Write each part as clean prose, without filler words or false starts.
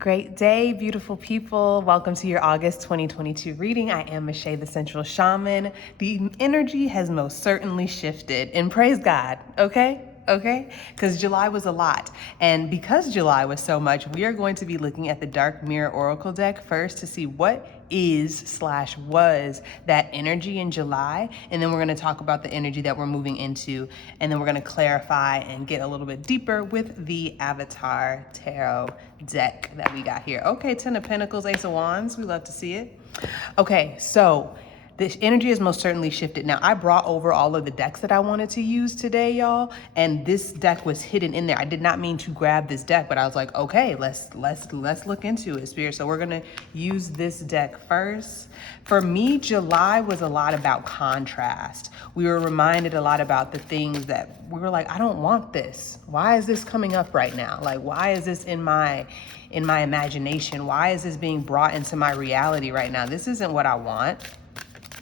Great day, beautiful people. Welcome to your August 2022 reading. I am Michelle, the Sensual Shaman. The energy has most certainly shifted, and praise God, okay? Because July was a lot. And because July was so much, we are going to be looking at the Dark Mirror Oracle deck first to see what was that energy in July. And then we're going to talk about the energy that we're moving into. And then we're going to clarify and get a little bit deeper with the Avatar Tarot deck that we got here. Okay, Ten of Pentacles, Ace of Wands. We love to see it. Okay, so this energy has most certainly shifted. Now, I brought over all of the decks that I wanted to use today, y'all, and this deck was hidden in there. I did not mean to grab this deck, but I was like, okay, let's look into it, Spirit. So we're gonna use this deck first. For me, July was a lot about contrast. We were reminded a lot about the things that we were like, I don't want this. Why is this coming up right now? Like, why is this in my imagination? Why is this being brought into my reality right now? This isn't what I want.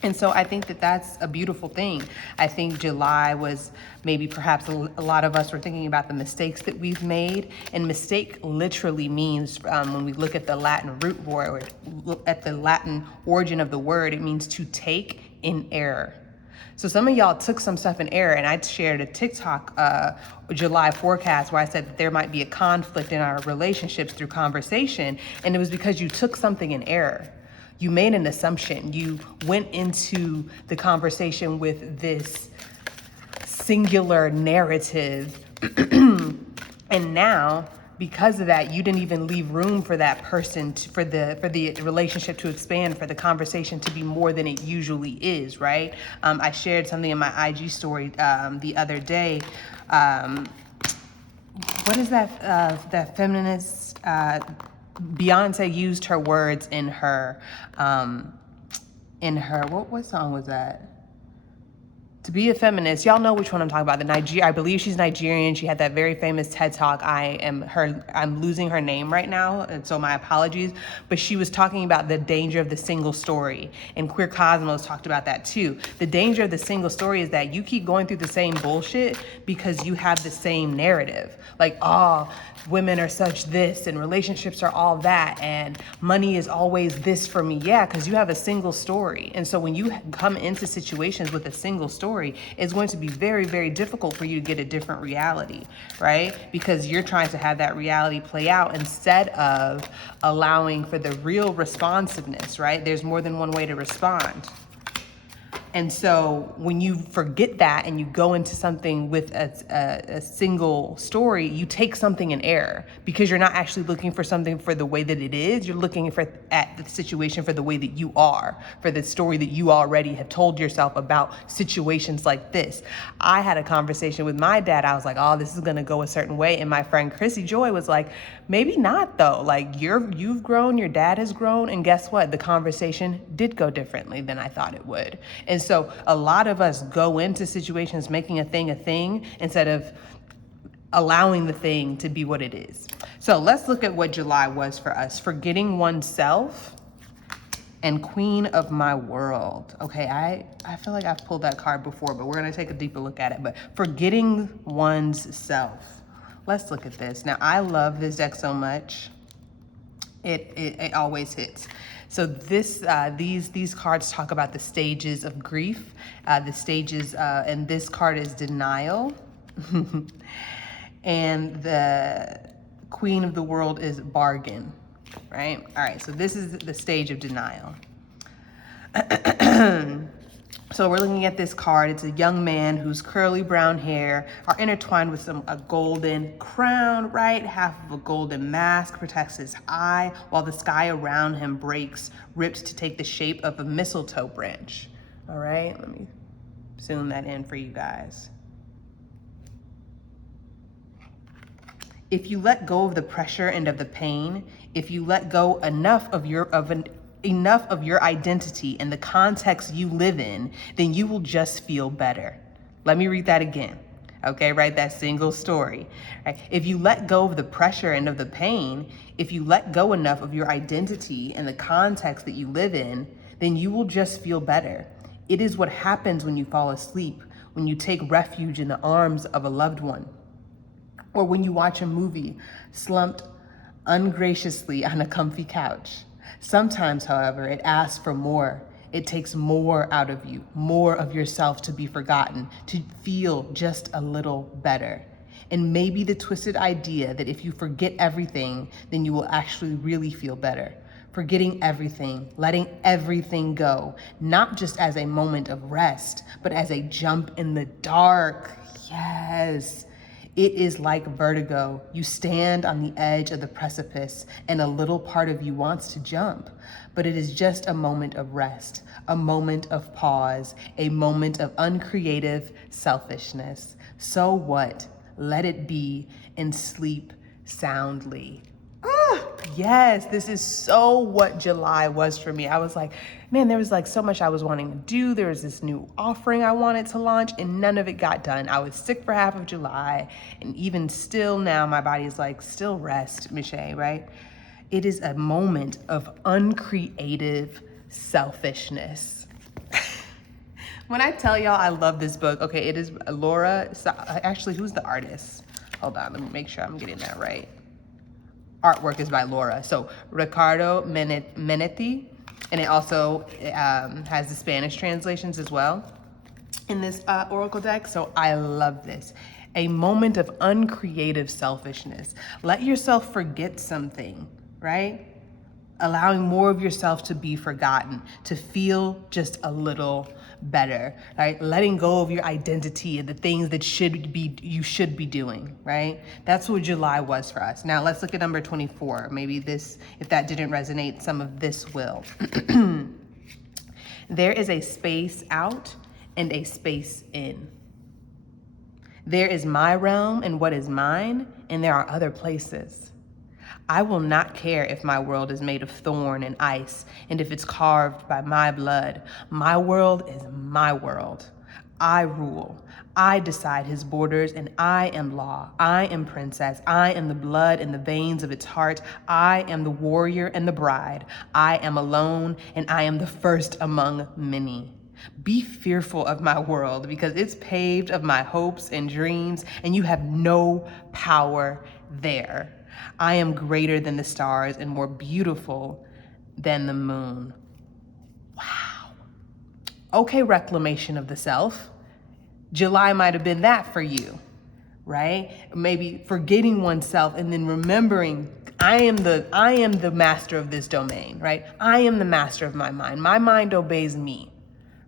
And so I think that that's a beautiful thing. I think July was maybe perhaps a lot of us were thinking about the mistakes that we've made. And mistake literally means, when we look at the Latin root word, look at the Latin origin of the word, it means to take in error. So some of y'all took some stuff in error, and I shared a TikTok July forecast where I said that there might be a conflict in our relationships through conversation. And it was because you took something in error. You made an assumption. You went into the conversation with this singular narrative. And now, because of that, you didn't even leave room for that person for the relationship to expand, for the conversation to be more than it usually is, right? I shared something in my IG story the other day. What is that feminist? Beyonce used her words in her what song was that? To be a feminist, y'all know which one I'm talking about. I believe she's Nigerian. She had that very famous TED Talk. I'm losing her name right now, and so my apologies. But she was talking about the danger of the single story, and Queer Cosmos talked about that too. The danger of the single story is that you keep going through the same bullshit because you have the same narrative. Like, oh, women are such this, and relationships are all that, and money is always this for me. Yeah, because you have a single story. And so when you come into situations with a single story, it's going to be very, very difficult for you to get a different reality, right? Because you're trying to have that reality play out instead of allowing for the real responsiveness, right? There's more than one way to respond. And so when you forget that and you go into something with a single story, you take something in error because you're not actually looking for something for the way that it is. You're looking at the situation for the way that you are, for the story that you already have told yourself about situations like this. I had a conversation with my dad. I was like, oh, this is going to go a certain way. And my friend Chrissy Joy was like, maybe not though. Like you've grown, your dad has grown. And guess what? The conversation did go differently than I thought it would. And so a lot of us go into situations making a thing instead of allowing the thing to be what it is. So let's look at what July was for us. Forgetting oneself and Queen of My World. Okay, I feel like I've pulled that card before, but we're gonna take a deeper look at it. But forgetting one's self. Let's look at this. Now, I love this deck so much. It always hits. So these cards talk about the stages of grief, the stages, and this card is denial. And the Queen of the World is bargain, right? All right, so this is the stage of denial. So we're looking at this card. It's a young man whose curly brown hair are intertwined with a golden crown, right? Half of a golden mask protects his eye, while the sky around him breaks, ripped to take the shape of a mistletoe branch. All right, let me zoom that in for you guys. If you let go of the pressure and of the pain, if you let go enough of your identity and the context you live in, then you will just feel better. Let me read that again. Okay, right? That single story. Right? If you let go of the pressure and of the pain, if you let go enough of your identity and the context that you live in, then you will just feel better. It is what happens when you fall asleep, when you take refuge in the arms of a loved one, or when you watch a movie slumped ungraciously on a comfy couch. Sometimes, however, it asks for more. It takes more out of you, more of yourself to be forgotten, to feel just a little better. And maybe the twisted idea that if you forget everything, then you will actually really feel better. Forgetting everything, letting everything go, not just as a moment of rest, but as a jump in the dark. Yes. It is like vertigo. You stand on the edge of the precipice and a little part of you wants to jump, but it is just a moment of rest, a moment of pause, a moment of uncreative selfishness. So what? Let it be and sleep soundly. Yes, this is so what July was for me. I was like, man, there was like so much I was wanting to do. There was this new offering I wanted to launch and none of it got done. I was sick for half of July. And even still now, my body is like, still rest, Michelle, right? It is a moment of uncreative selfishness. When I tell y'all I love this book, okay, it is Laura, actually, who's the artist? Hold on, let me make sure I'm getting that right. Artwork is by Laura. So Ricardo Menetti, and it also has the Spanish translations as well in this Oracle deck. So I love this. A moment of uncreative selfishness. Let yourself forget something, right? Allowing more of yourself to be forgotten, to feel just a little better, right? Letting go of your identity and the things that you should be doing, right? That's what July was for us. Now let's look at number 24. Maybe this, if that didn't resonate, some of this will. There is a space out and a space in. There is my realm and what is mine, and there are other places. I will not care if my world is made of thorn and ice, and if it's carved by my blood. My world is my world. I rule. I decide his borders, and I am law. I am princess. I am the blood in the veins of its heart. I am the warrior and the bride. I am alone, and I am the first among many. Be fearful of my world, because it's paved of my hopes and dreams, and you have no power there. I am greater than the stars and more beautiful than the moon. Wow. Okay, reclamation of the self. July might have been that for you, right? Maybe forgetting oneself and then remembering I am the master of this domain, right? I am the master of my mind. My mind obeys me,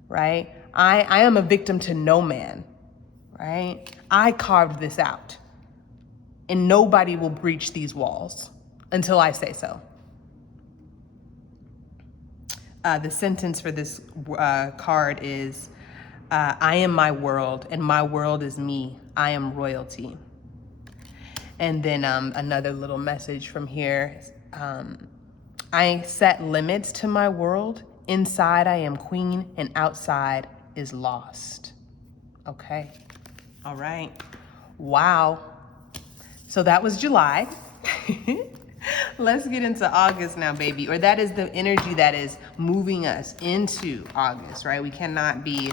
right? I am a victim to no man, right? I carved this out. And nobody will breach these walls until I say so. The sentence for this card is, I am my world and my world is me. I am royalty. And then another little message from here. I set limits to my world. Inside I am queen and outside is lost. Okay. All right. Wow. So that was July. Let's get into August now, baby. Or that is the energy that is moving us into August, right? We cannot be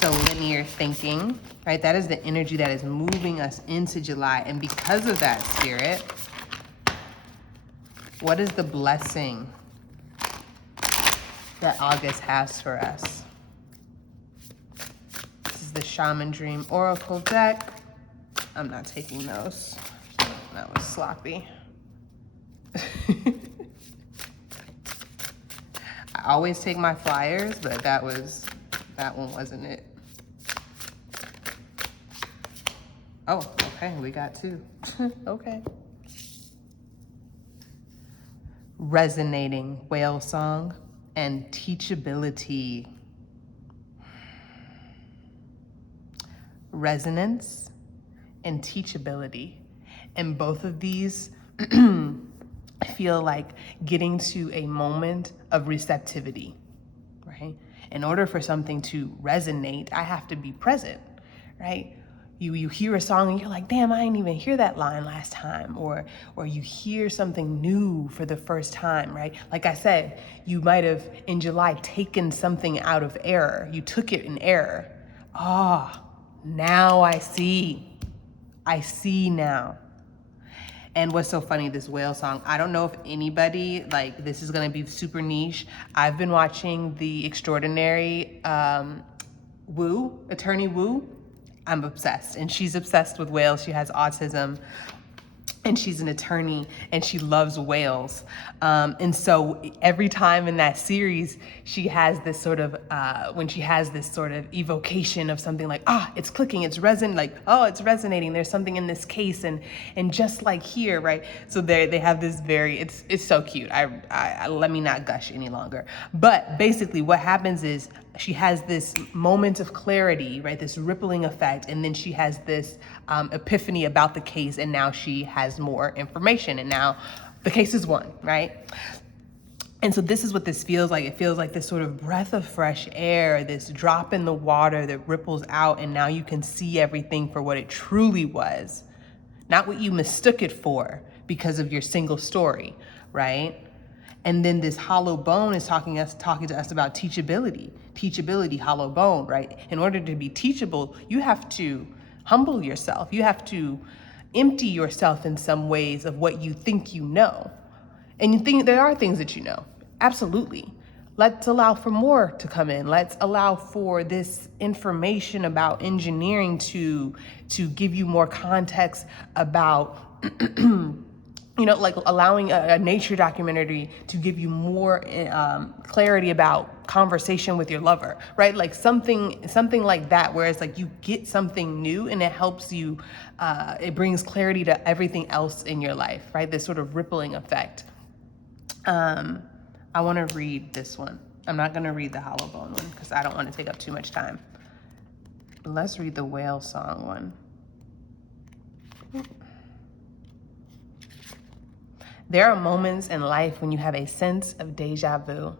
so linear thinking, right? That is the energy that is moving us into July. And because of that, Spirit, what is the blessing that August has for us? This is the Shaman Dream Oracle deck. I'm not taking those. That was sloppy. I always take my flyers, but that one wasn't it. Oh, okay, we got two. Okay. Resonating whale song and teachability. Resonance and teachability. And both of these I feel like getting to a moment of receptivity, right? In order for something to resonate, I have to be present, right? You hear a song and you're like, damn, I didn't even hear that line last time. Or you hear something new for the first time, right? Like I said, you might have in July taken something out of error. You took it in error. Now I see. I see now. And what's so funny, this whale song, I don't know if anybody, like, this is gonna be super niche. I've been watching The Extraordinary Attorney Woo. I'm obsessed, and she's obsessed with whales. She has autism, and she's an attorney, and she loves whales. And so every time in that series, she has this sort of, when she has this sort of evocation of something like, it's clicking, it's it's resonating, there's something in this case, and just like here, right? So they have this it's so cute. I let me not gush any longer. But basically what happens is, she has this moment of clarity, right? This rippling effect. And then she has this epiphany about the case. And now she has more information. And now the case is won, right? And so this is what this feels like. It feels like this sort of breath of fresh air, this drop in the water that ripples out. And now you can see everything for what it truly was, not what you mistook it for because of your single story, right? And then this hollow bone is talking to us about teachability. Teachability, hollow bone, right? In order to be teachable, you have to humble yourself. You have to empty yourself in some ways of what you think you know. And you think there are things that you know. Absolutely. Let's allow for more to come in. Let's allow for this information about engineering to give you more context about like allowing a nature documentary to give you more clarity about conversation with your lover, right? Like something like that, where it's like you get something new and it helps you, it brings clarity to everything else in your life, right? This sort of rippling effect. I want to read this one. I'm not going to read the hollow bone one because I don't want to take up too much time. But let's read the whale song one. There are moments in life when you have a sense of deja vu,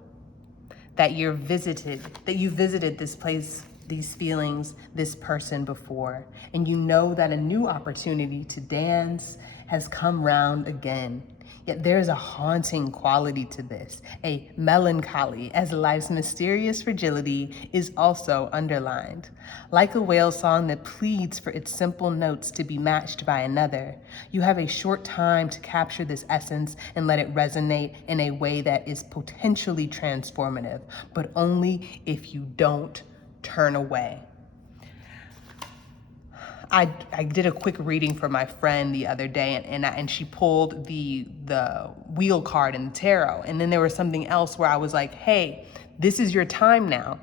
that you visited this place, these feelings, this person before, and you know that a new opportunity to dance has come round again. Yet there's a haunting quality to this, a melancholy, as life's mysterious fragility is also underlined. Like a whale song that pleads for its simple notes to be matched by another, you have a short time to capture this essence and let it resonate in a way that is potentially transformative, but only if you don't turn away. I did a quick reading for my friend the other day, and she pulled the wheel card in the tarot, and then there was something else where I was like, hey, this is your time now.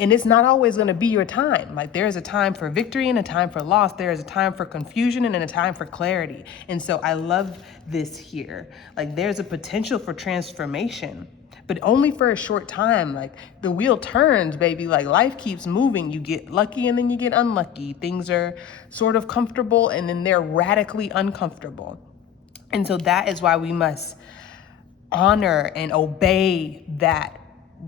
And it's not always going to be your time. Like, there is a time for victory and a time for loss. There is a time for confusion and a time for clarity. And so I love this here. Like, there's a potential for transformation, but only for a short time. Like, the wheel turns, baby. Like, life keeps moving. You get lucky and then you get unlucky. Things are sort of comfortable and then they're radically uncomfortable. And so that is why we must honor and obey that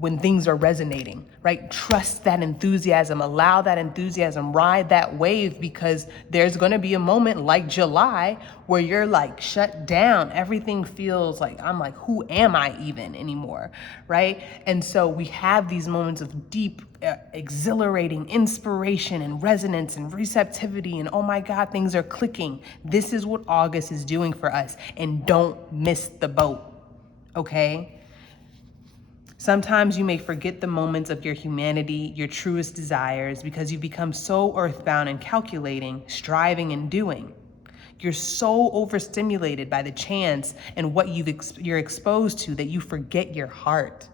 when things are resonating, right? Trust that enthusiasm, allow that enthusiasm, ride that wave, because there's gonna be a moment like July where you're like shut down. Everything feels like, I'm like, who am I even anymore, right? And so we have these moments of deep, exhilarating inspiration and resonance and receptivity, and oh my God, things are clicking. This is what August is doing for us, and don't miss the boat, okay? Sometimes you may forget the moments of your humanity, your truest desires, because you become so earthbound and calculating, striving and doing. You're so overstimulated by the chance and what you're exposed to that you forget your heart.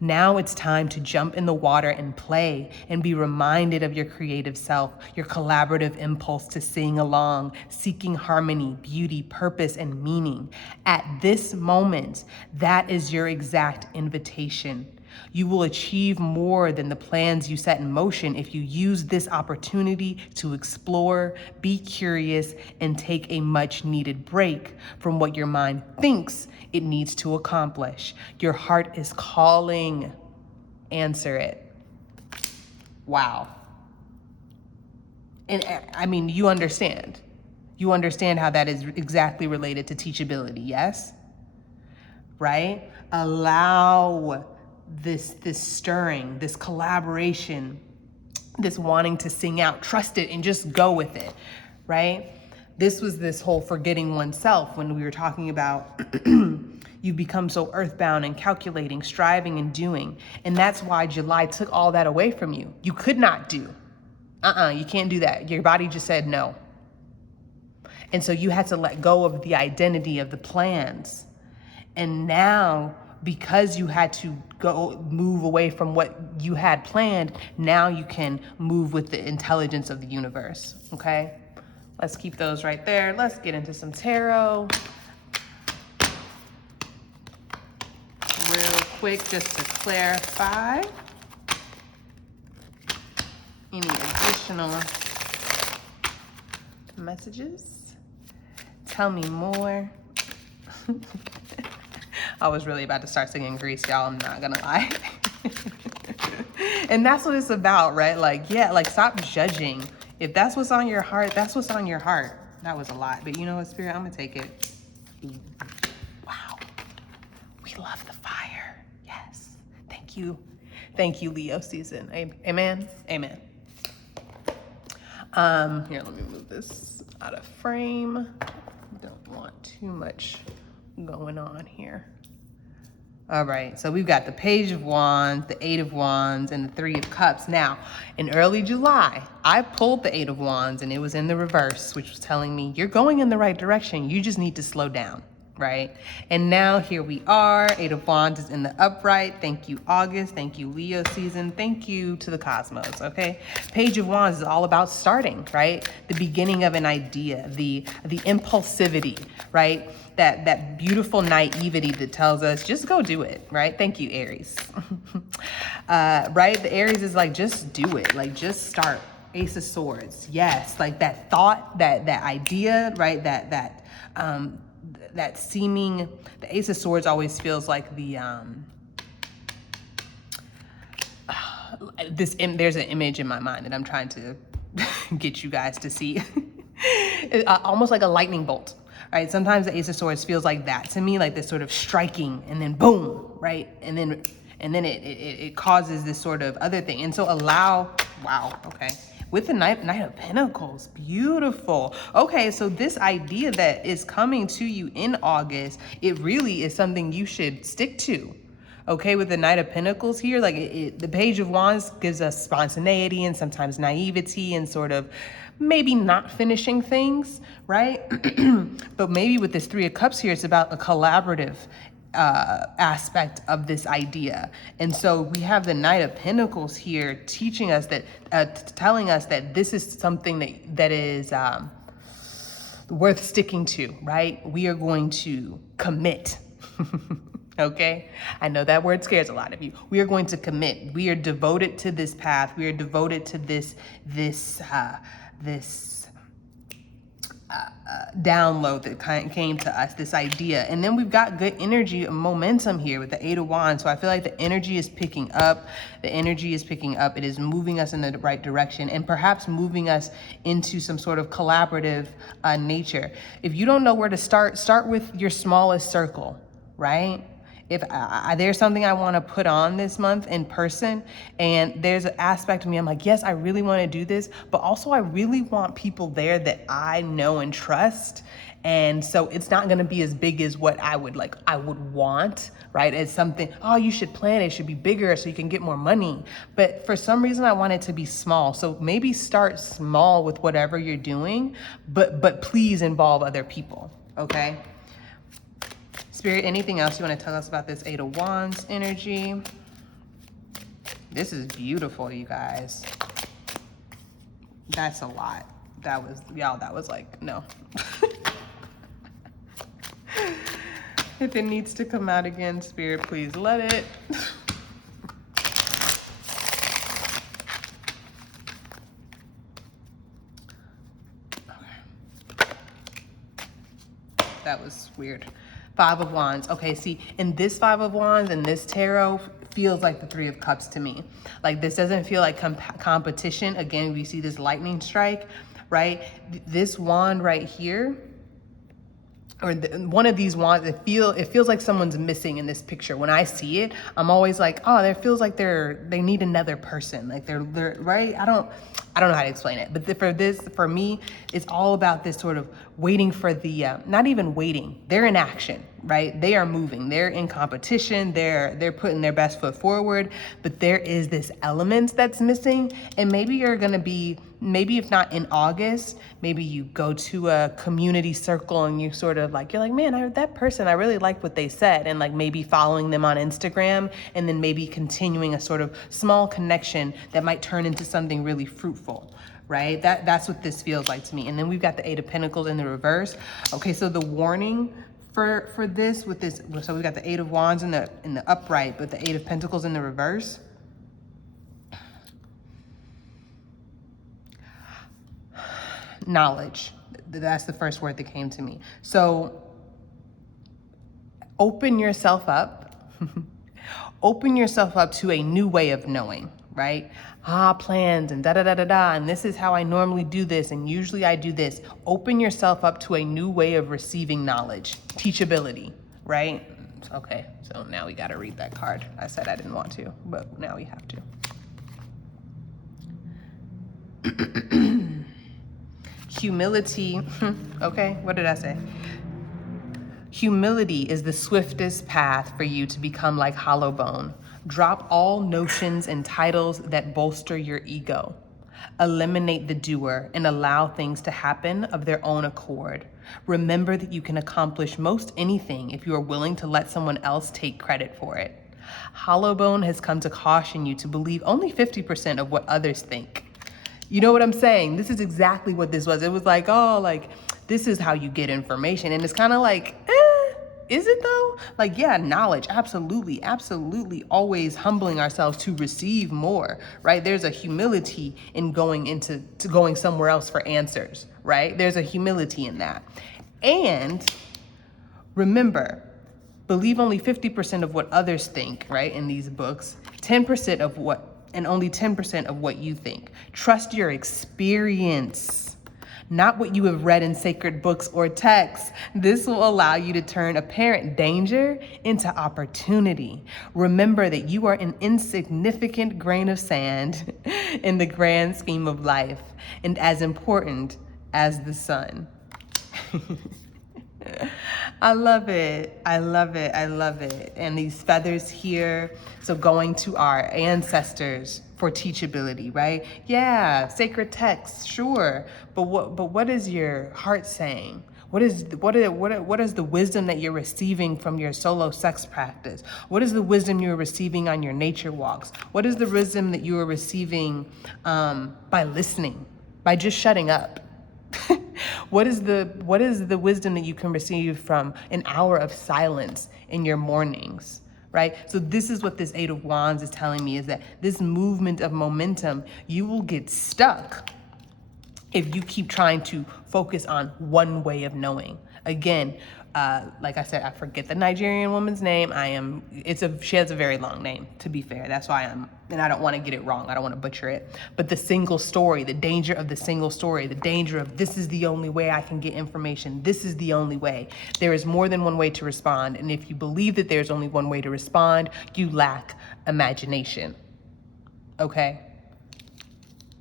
Now it's time to jump in the water and play and be reminded of your creative self, your collaborative impulse to sing along, seeking harmony, beauty, purpose, and meaning. At this moment, that is your exact invitation. You will achieve more than the plans you set in motion if you use this opportunity to explore, be curious, and take a much needed break from what your mind thinks it needs to accomplish. Your heart is calling. Answer it. Wow. And I mean, you understand. You understand how that is exactly related to teachability, yes? Right? Allow this stirring, this collaboration, this wanting to sing out. Trust it and just go with it, right? This was this whole forgetting oneself when we were talking about you become so earthbound and calculating, striving and doing. And that's why July took all that away from you. You could not do. You can't do that. Your body just said no. And so you had to let go of the identity of the plans. And now, because you had to move away from what you had planned, now you can move with the intelligence of the universe, okay? Let's keep those right there. Let's get into some tarot. Real quick, just to clarify. Any additional messages? Tell me more. I was really about to start singing Grease, y'all. I'm not gonna lie. And that's what it's about, right? Like, yeah, like stop judging. If that's what's on your heart, that's what's on your heart. That was a lot, but you know what, Spirit? I'm gonna take it. Wow. We love the fire. Yes. Thank you. Thank you, Leo season. Amen. Amen. Here, let me move this out of frame. Don't want too much going on here. All right, so we've got the Page of Wands, the Eight of Wands, and the Three of Cups. Now, in early July, I pulled the Eight of Wands and it was in the reverse, which was telling me you're going in the right direction. You just need to slow down, right? And now here we are. Eight of Wands is in the upright. Thank you, August. Thank you, Leo season. Thank you to the cosmos, okay? Page of Wands is all about starting, right? The beginning of an idea, the impulsivity, right? That beautiful naivety that tells us just go do it, right? Thank you, Aries. Right? The Aries is like, just do it. Like, just start. Ace of Swords. Yes. Like that thought, that idea, right? That seeming, the Ace of Swords always feels like the, there's an image in my mind that I'm trying to get you guys to see. Almost like a lightning bolt. Right? Sometimes the Ace of Swords feels like that to me, like this sort of striking and then boom, right? And then it causes this sort of other thing. And so wow, okay. With the Knight of Pentacles, beautiful. Okay, so this idea that is coming to you in August, it really is something you should stick to. Okay, with the Knight of Pentacles here, like the Page of Wands gives us spontaneity and sometimes naivety and sort of maybe not finishing things, right? But maybe with this Three of Cups here, it's about a collaborative aspect of this idea. And so we have the Knight of Pentacles here teaching us that, telling us that this is something that is worth sticking to, right? We are going to commit. Okay, I know that word scares a lot of you. We are going to commit. We are devoted to this path. We are devoted to this download that came to us, this idea. And then we've got good energy and momentum here with the Eight of Wands. So I feel like the energy is picking up. The energy is picking up. It is moving us in the right direction and perhaps moving us into some sort of collaborative nature. If you don't know where to start with your smallest circle, right? If there's something I want to put on this month in person, and there's an aspect of me, I'm like, yes, I really want to do this, but also I really want people there that I know and trust. And so it's not going to be as big as what I would want, right? As something, oh, you should plan it, should be bigger so you can get more money. But for some reason, I want it to be small. So maybe start small with whatever you're doing, but please involve other people, okay? Spirit, anything else you want to tell us about this Eight of Wands energy? This is beautiful, you guys. That's a lot. That was like, no. If it needs to come out again, Spirit, please let it. That was weird. Five of Wands. Okay, see, in this Five of Wands and this tarot feels like the Three of Cups to me. Like, this doesn't feel like competition. Again, we see this lightning strike, right? This wand right here, or one of these wands, it feels like someone's missing in this picture. When I see it, I'm always like, oh, there feels like they need another person. Like they're right. I don't know how to explain it, but for me, it's all about this sort of waiting for the, not even waiting, they're in action, right? They are moving, they're in competition, they're putting their best foot forward, but there is this element that's missing. And maybe you're gonna be, maybe if not in August, maybe you go to a community circle and you sort of like, you're like, man, that person, I really like what they said. And like maybe following them on Instagram, and then maybe continuing a sort of small connection that might turn into something really fruitful. Right? That's what this feels like to me. And then we've got the Eight of Pentacles in the reverse. Okay, so the warning for this with this, so we've got the Eight of Wands in the upright, but the Eight of Pentacles in the reverse. Knowledge. That's the first word that came to me. So open yourself up. Open yourself up to a new way of knowing, right? Plans and da-da-da-da-da, and this is how I normally do this, and usually I do this. Open yourself up to a new way of receiving knowledge, teachability, right? Okay, so now we gotta read that card. I said I didn't want to, but now we have to. Humility, okay, what did I say? Humility is the swiftest path for you to become like hollow bone. Drop all notions and titles that bolster your ego. Eliminate the doer and allow things to happen of their own accord. Remember that you can accomplish most anything if you are willing to let someone else take credit for it. Hollow bone has come to caution you to believe only 50% of what others think. You know what I'm saying? This is exactly what this was. It was like, oh, like, this is how you get information. And it's kind of like, is it though? Like, yeah, knowledge, absolutely, absolutely, always humbling ourselves to receive more, right? There's a humility in going somewhere else for answers, right? There's a humility in that. And remember, believe only 50% of what others think, right? In these books, 10% of what, and only 10% of what you think. Trust your experience, not what you have read in sacred books or texts. This will allow you to turn apparent danger into opportunity. Remember that you are an insignificant grain of sand in the grand scheme of life, and as important as the sun. I love it. I love it. I love it. And these feathers here. So going to our ancestors for teachability, right? Yeah, sacred texts, sure. But what is your heart saying? What is the wisdom that you're receiving from your solo sex practice? What is the wisdom you're receiving on your nature walks? What is the wisdom that you are receiving by listening, by just shutting up? What is the wisdom that you can receive from an hour of silence in your mornings, right? So this is what this Eight of Wands is telling me, is that this movement of momentum, you will get stuck if you keep trying to focus on one way of knowing. Again, like I said, I forget the Nigerian woman's name. She has a very long name, to be fair. That's why and I don't want to get it wrong. I don't want to butcher it. But the single story, the danger of the single story, the danger of this is the only way I can get information. This is the only way. There is more than one way to respond. And if you believe that there's only one way to respond, you lack imagination. Okay?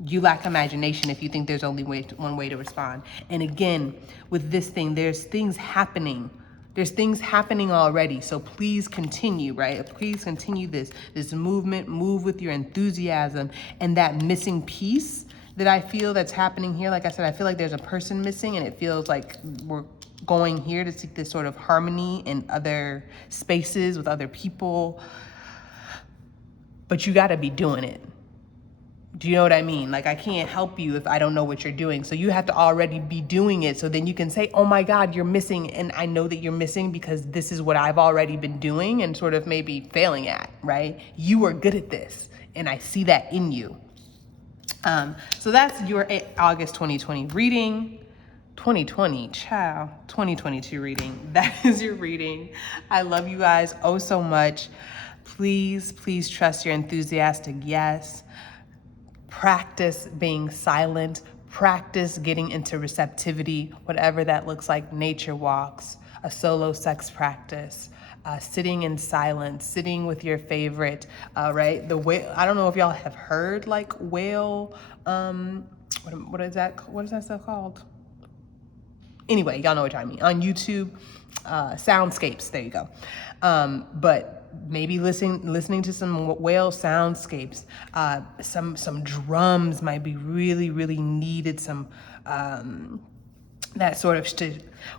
You lack imagination if you think there's only one way to respond. And again, with this thing, there's things happening. There's things happening already. So please continue, right? Please continue this movement, move with your enthusiasm, and that missing piece that I feel that's happening here. Like I said, I feel like there's a person missing, and it feels like we're going here to seek this sort of harmony in other spaces with other people. But you got to be doing it. Do you know what I mean? Like, I can't help you if I don't know what you're doing. So you have to already be doing it. So then you can say, oh my God, you're missing. And I know that you're missing because this is what I've already been doing and sort of maybe failing at, right? You are good at this. And I see that in you. So that's your August 2020 reading. 2020, child, 2022 reading. That is your reading. I love you guys oh so much. Please, please trust your enthusiastic yes. Practice being silent, practice getting into receptivity, whatever that looks like, nature walks, a solo sex practice, sitting in silence, sitting with your favorite, right? The whale, I don't know if y'all have heard like whale, what is that stuff called? Anyway, y'all know what I mean. On YouTube, soundscapes, there you go. But maybe listening to some whale soundscapes. Some drums might be really, really needed. Some that sort of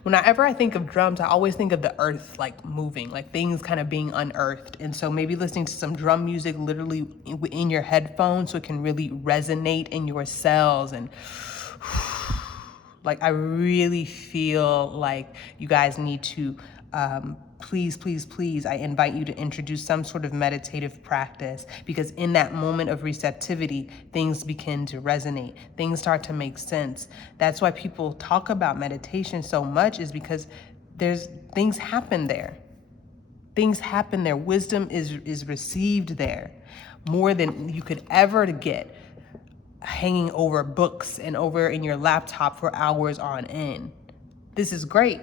whenever I think of drums, I always think of the earth like moving, like things kind of being unearthed. And so maybe listening to some drum music literally in your headphones so it can really resonate in your cells. And like, I really feel like you guys need to please, please, please, I invite you to introduce some sort of meditative practice, because in that moment of receptivity, things begin to resonate. Things start to make sense. That's why people talk about meditation so much, is because things happen there. Things happen there. Wisdom is received there more than you could ever get hanging over books and over in your laptop for hours on end. This is great.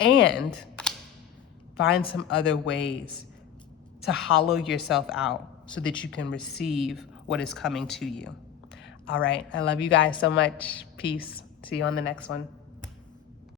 And find some other ways to hollow yourself out so that you can receive what is coming to you. All right. I love you guys so much. Peace. See you on the next one.